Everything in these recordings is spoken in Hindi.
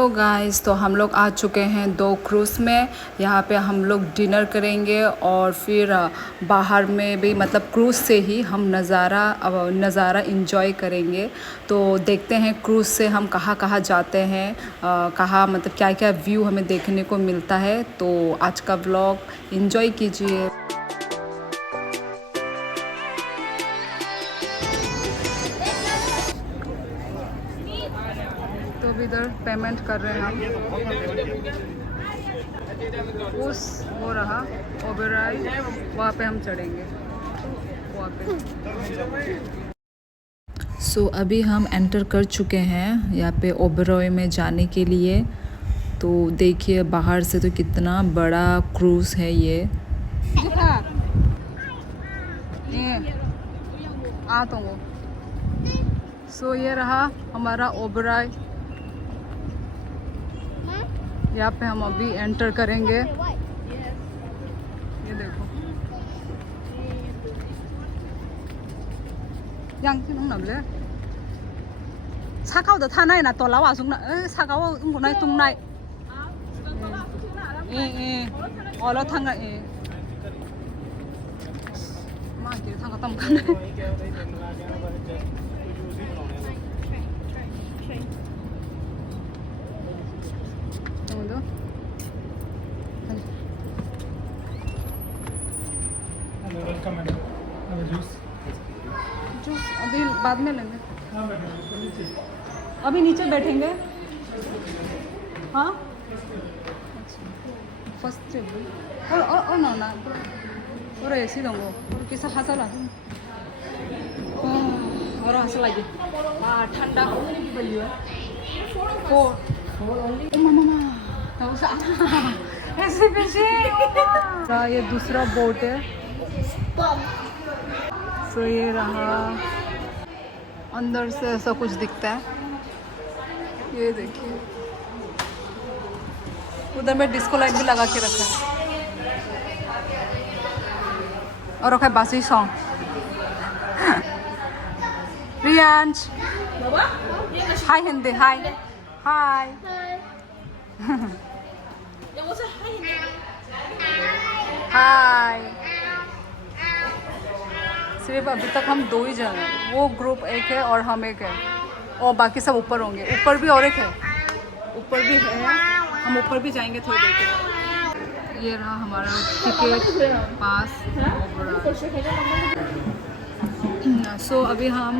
हेलो गाइस, तो हम लोग आ चुके हैं दो क्रूज़ में। यहाँ पे हम लोग डिनर करेंगे और फिर बाहर में भी मतलब क्रूज़ से ही हम नज़ारा इंजॉय करेंगे। तो देखते हैं क्रूज़ से हम कहाँ कहाँ जाते हैं, कहाँ मतलब क्या क्या व्यू हमें देखने को मिलता है। तो आज का व्लॉग इंजॉय कीजिए। तो अभी इधर पेमेंट कर रहे हैं हम। उस वो रहा ओबेरॉय, वहाँ पे हम चढ़ेंगे वहाँ पे। सो अभी हम एंटर कर चुके हैं यहाँ पे ओबेरॉय में जाने के लिए। तो देखिए बाहर से तो कितना बड़ा क्रूज़ है ये। सो ये रहा हमारा ओबेरॉय, यहाँ पे हम अभी एंटर करेंगे। ये देखो 사가오도 타나이 나 돌아와 중나 사가오 응고나이 뚱나이 예 얼어 탕가 예 마기 탕가 땀가네 जूस अभी बाद में लेंगे, अभी नीचे बैठेंगे। हाँ फर्स्ट और ना ना और ऐसी दंगो और किसा हंसा ला और हंसा लगी ठंडा ओ मामा ऐसे पीछे ये दूसरा बोट है। तो ये रहा, अंदर से ऐसा कुछ दिखता है। ये देखिए उधर में डिस्को लाइट भी लगा के रखा है और रखा है बासी सॉन्ग। रियांश हाय हिंदी हाय हाय हाय। सिर्फ अभी तक हम दो ही जन हैं, वो ग्रुप एक है और हम एक है और बाकी सब ऊपर होंगे। ऊपर भी और एक है, ऊपर भी है, हम ऊपर भी जाएंगे थोड़ी देर के। ये रहा हमारा टिकट पास। सो अभी हम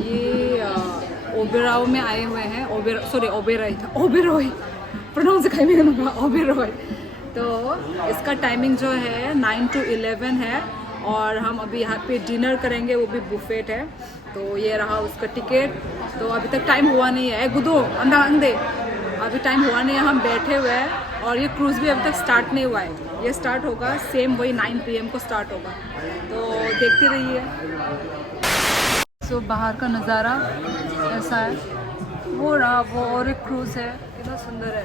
ये ओबेरॉय में आए हुए हैं। ओबेरॉय प्रोनाउंस ओबेरॉय। तो इसका टाइमिंग जो है 9 to 11 है और हम अभी यहाँ पे डिनर करेंगे, वो भी बुफेट है। तो ये रहा उसका टिकट। तो अभी तक टाइम हुआ नहीं है गुदो अंदे अभी टाइम हुआ नहीं है, हम बैठे हुए हैं और ये क्रूज़ भी अभी तक स्टार्ट नहीं हुआ है। ये स्टार्ट होगा सेम वही 9 PM को स्टार्ट होगा, तो देखते रहिए। सो बाहर का नज़ारा ऐसा है, वो रहा वो और एक क्रूज़ है, कितना सुंदर है।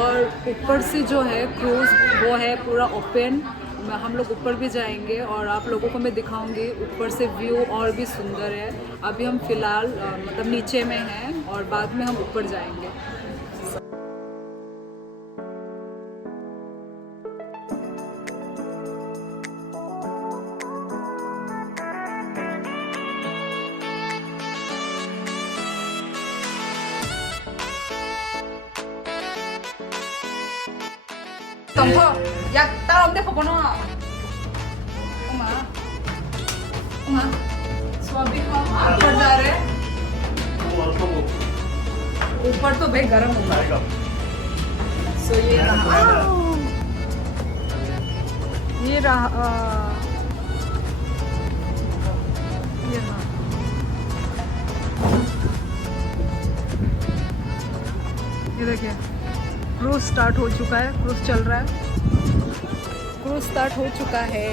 और ऊपर से जो है क्रूज़ वो है पूरा ओपन। हम लोग ऊपर भी जाएंगे और आप लोगों को मैं दिखाऊंगी ऊपर से व्यू और भी सुंदर है। अभी हम फ़िलहाल मतलब नीचे में हैं और बाद में हम ऊपर जाएंगे। tổng thơ dạ tao không thể phục nó ông सो अभी हम ऊपर जा रहे हैं। ऊपर तो भाई गर्म होगा। सो ये रहा ये रहा ये देखिए क्रूज़ स्टार्ट हो चुका है, क्रूज़ चल रहा है, क्रूज़ स्टार्ट हो चुका है।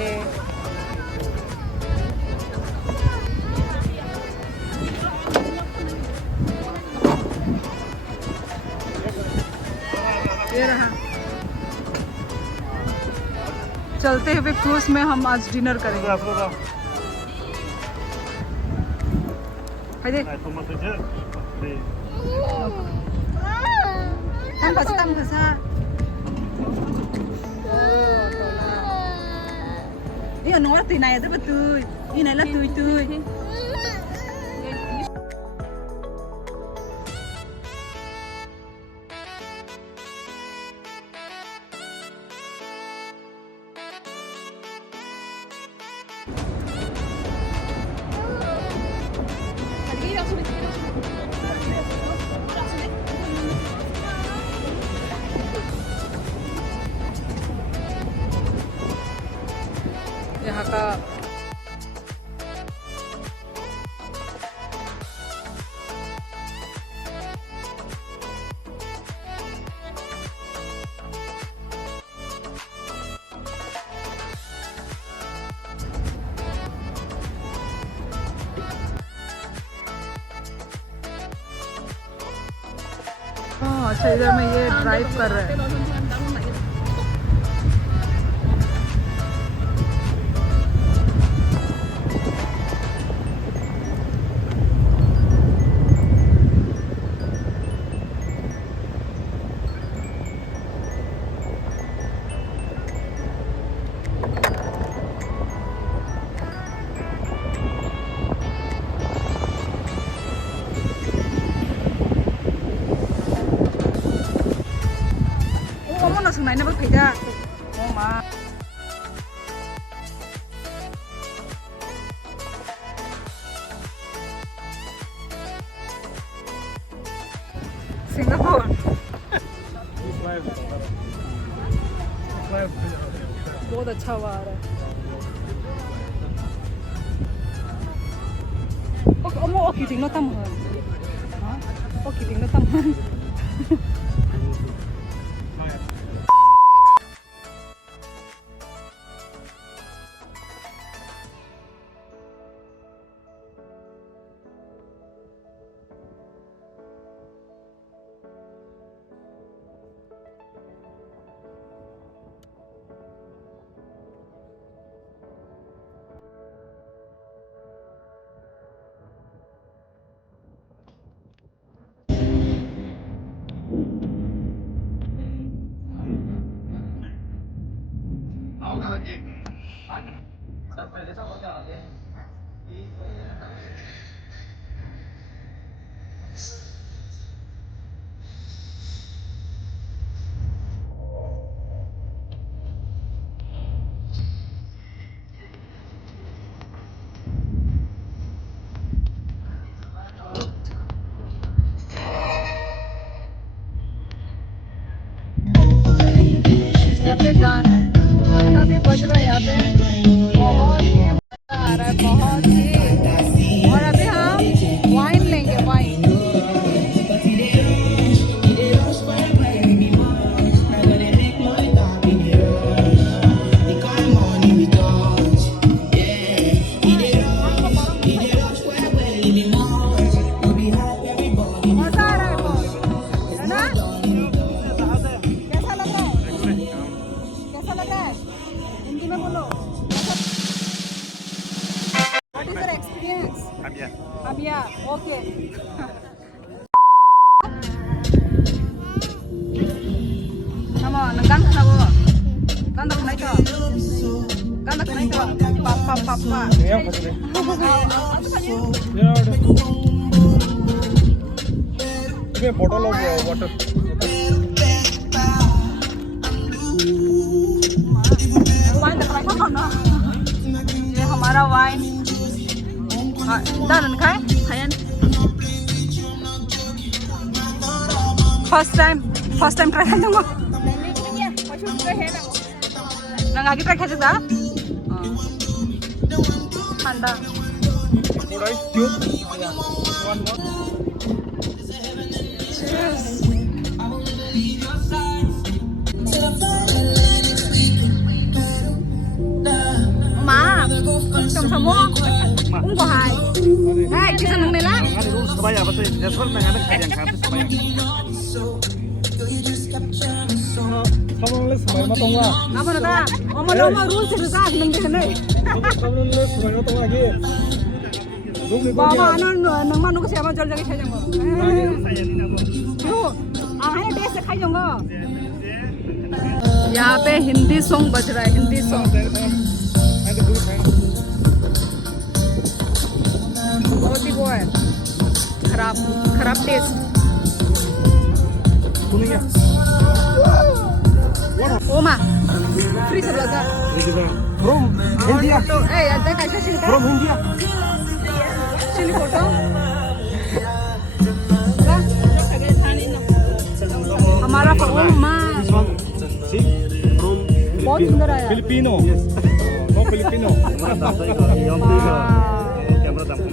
ये रहा, चलते हुए क्रूज़ में हम आज डिनर करेंगे। Pwede. Tam ka sa. Ini ano nga tinay ito ba tuy? Ini la tuy. यहाँ का अच्छा इधर में ये ड्राइव कर रहे हैं Sang này nó bắt thịt ra mà Singapore बहुत अच्छा हुआ आ रहा है ô kỳ tính nó tầm hơn ô kỳ tính nó tầm hơn काफी बज रहा है यहाँ पे बहुत ही मजा आ रहा है बहुत ही और अभी हम वाइन लेंगे वाइन मजा आ रहा है बहुत है ना कैसा लग रहा है हिंदी में बोलो What is your experience? Abia. Okay. Come on, gan ka na gan ka na ito. Gan ka na ito. Pa. Yeah, pwede. Give me a bottle of water. Wine रखा खाना ये हमारा वाइन दान खाए फर्स्ट टाइम ट्राई कर दूंगा नंग आगे ट्राई कर सकता ठंडा Trong sông mua uống của hai đây kita nang nila Sabaya pati jasol na nga kayang kami sabaya Kamu les semua matong lah apa nata omong rules itu sah nang deh nih kamu les semua matong lagi बाबा नंग मानु को सेवा जल जगह खाई जाऊंगा आहे टेस्ट से खाई जाऊंगा यहाँ पे हिंदी सॉन्ग बज रहा है हिंदी सॉन्ग बहुत ही वो है खराब टेस्ट ओमा फ्री सब लगा From India. ए आता कैसा शिल्पा From India. चिली फोटो हमारा ओमा This one. See? From बहुत सुंदर आया Filipino. From Filipino.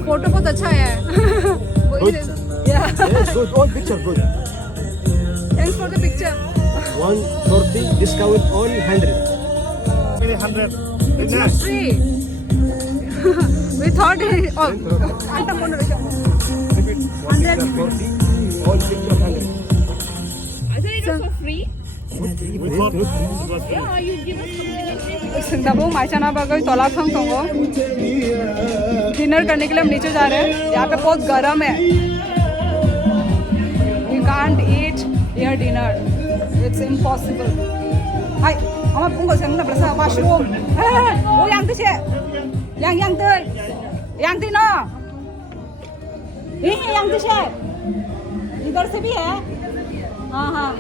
फोटो बहुत अच्छा है Good. Yes, good. All picture good. Thanks for the picture 140 discount on 100. 100. It's not free. We thought it. Oh, I'm not going to reach. 140. All picture 100. I thought it was for free. We thought it was Yeah, you give us complimentary. Singapore माइचाना बगल तोला खंग तंगो डिनर करने के लिए हम नीचे जा रहे हैं यहाँ पे बहुत गर्म है You can't eat here dinner. It's impossible. Hai, ông cũng có xem là bây giờ washroom. Ô yang tư che, yang tư nó. Ý yang tư che. इधर से भी है. हाँ हाँ.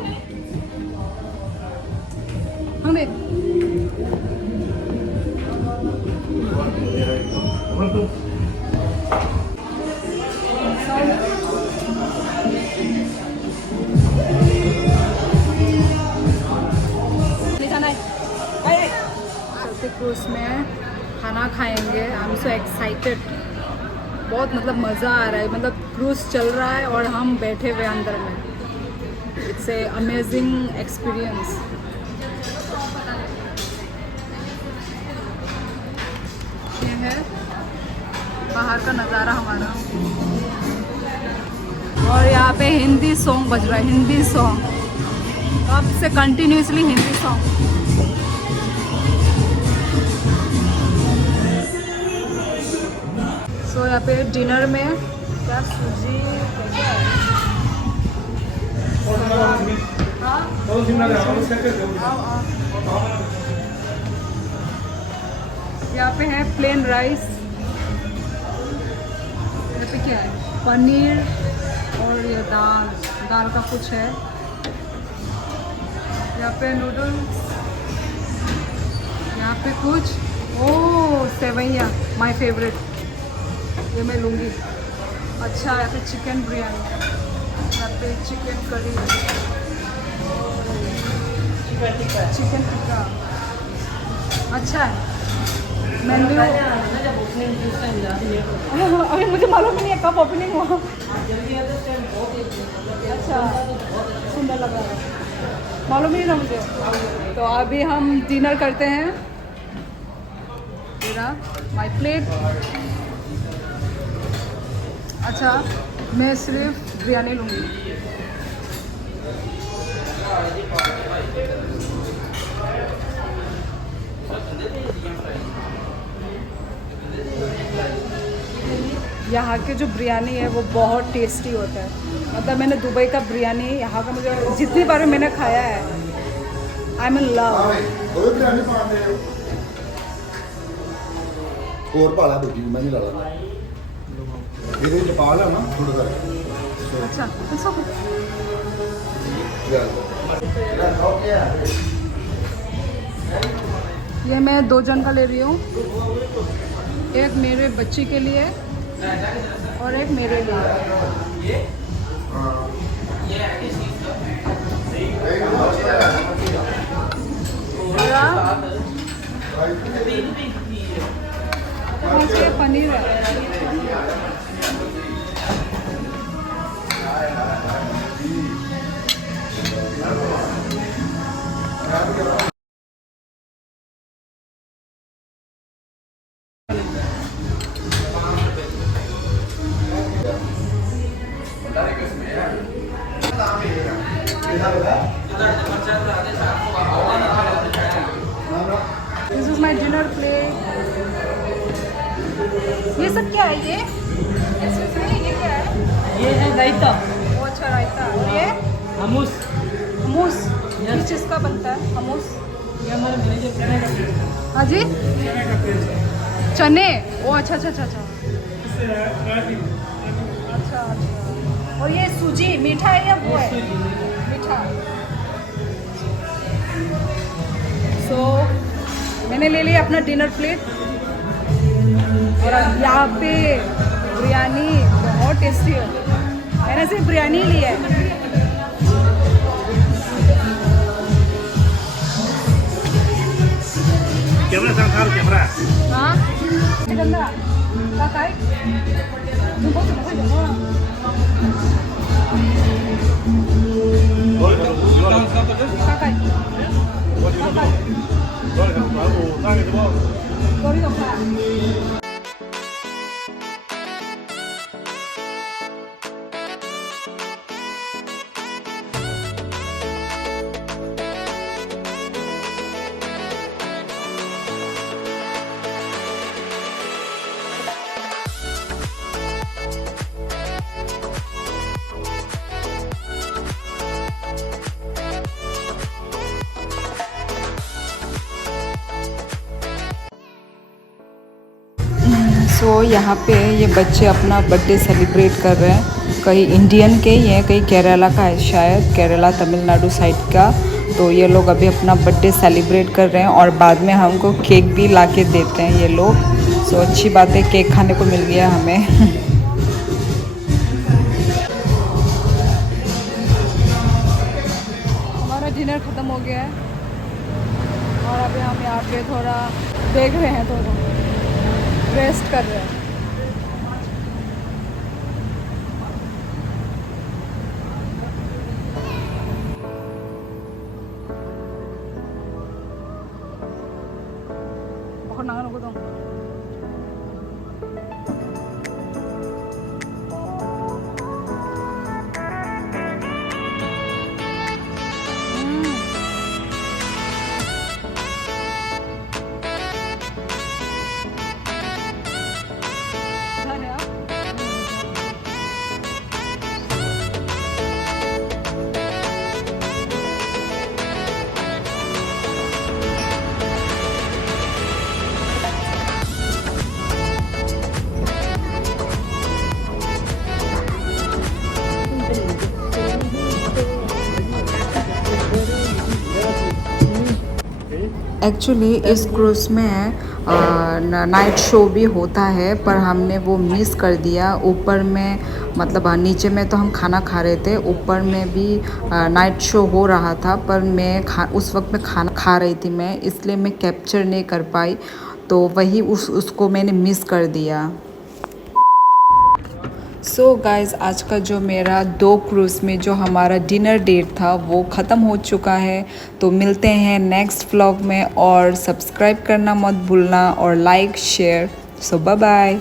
हम भी. क्रूज में खाना खाएंगे आई एम सो एक्साइटेड बहुत मतलब मज़ा आ रहा है मतलब क्रूज चल रहा है और हम बैठे हुए अंदर में इट्स ए अमेजिंग एक्सपीरियंस ये है बाहर का नज़ारा हमारा और यहाँ पे हिंदी सॉन्ग बज रहा है हिंदी सॉन्ग अब से कंटिन्यूसली हिंदी सॉन्ग तो यहाँ पे डिनर में क्या सूजी यहाँ पे है प्लेन राइस यहाँ पे क्या है पनीर और ये दाल का कुछ है यहाँ पे नूडल्स यहाँ पे कुछ सेवैया माय फेवरेट ये मैं लूँगी अच्छा यहाँ पे चिकन बिरयानी यहाँ पे चिकन करी चिकन टिक्का अच्छा है मेन्यू अभी मुझे मालूम नहीं है कब ओपनिंग हुआ अच्छा सुंदर लग रहा है मालूम नहीं था मुझे तो अभी हम डिनर करते हैं मेरा माय प्लेट अच्छा मैं सिर्फ बिरयानी लूँगी यहाँ के जो बिरयानी है वो बहुत टेस्टी होता है मतलब मैंने दुबई का बिरयानी यहाँ का मुझे जितनी बार मैंने खाया है आई एम इन लव और पाला दूजी मैं नहीं डाला ਇਹਦੇ ਵਿੱਚ ਪਾ ਲੈਣਾ ਥੋੜਾ ਜਿਹਾ अच्छा it's okay. ये मैं 2 जन का ले रही हूँ एक मेरे बच्चे के लिए और एक मेरे लिए मुझे पनीर है This is my dinner plate. ये सब क्या है ये? Excuse me, ये क्या है? ये है रायता, वो अच्छा रायता। और ये हमूस। हमूस किस चीज़ का बनता है हमूस? ये हमारे मैनेजर चने का पेस्ट। हाँ जी, चने। ओ अच्छा अच्छा अच्छा अच्छा अच्छा अच्छा। और ये सूजी मीठा है या वो है? मीठा। सो मैंने ले लिया अपना डिनर प्लेट और अब यहाँ पे बिरयानी बहुत टेस्टी है। मैंने सिर्फ बिरयानी ही लिया है। कैमरा संभाल कैमरा हाँ गंदा काकाई सो यहाँ पे ये बच्चे अपना बर्थडे सेलिब्रेट कर रहे हैं। कहीं इंडियन के ही हैं, कहीं केरला का है, शायद केरला तमिलनाडु साइड का। तो ये लोग अभी अपना बर्थडे सेलिब्रेट कर रहे हैं और बाद में हमको केक भी ला के देते हैं ये लोग। सो अच्छी बात है, केक खाने को मिल गया हमें। हमारा डिनर ख़त्म हो गया है और अभी हम यहाँ पे थोड़ा देख रहे हैं, थोड़ा रेस्ट कर रहे हैं। बहुत नागा नको दो। एक्चुअली इस क्रूज़ में नाइट शो भी होता है, पर हमने वो मिस कर दिया। ऊपर में मतलब नीचे में तो हम खाना खा रहे थे, ऊपर में भी नाइट शो हो रहा था, पर मैं उस वक्त में खाना खा रही थी मैं, इसलिए मैं कैप्चर नहीं कर पाई। तो वही उसको मैंने मिस कर दिया। सो गाइज़, आज का जो मेरा 2 क्रूज़ में जो हमारा डिनर डेट था वो ख़त्म हो चुका है। तो मिलते हैं नेक्स्ट व्लॉग में, और सब्सक्राइब करना मत भूलना और लाइक शेयर। सो बाय बाय।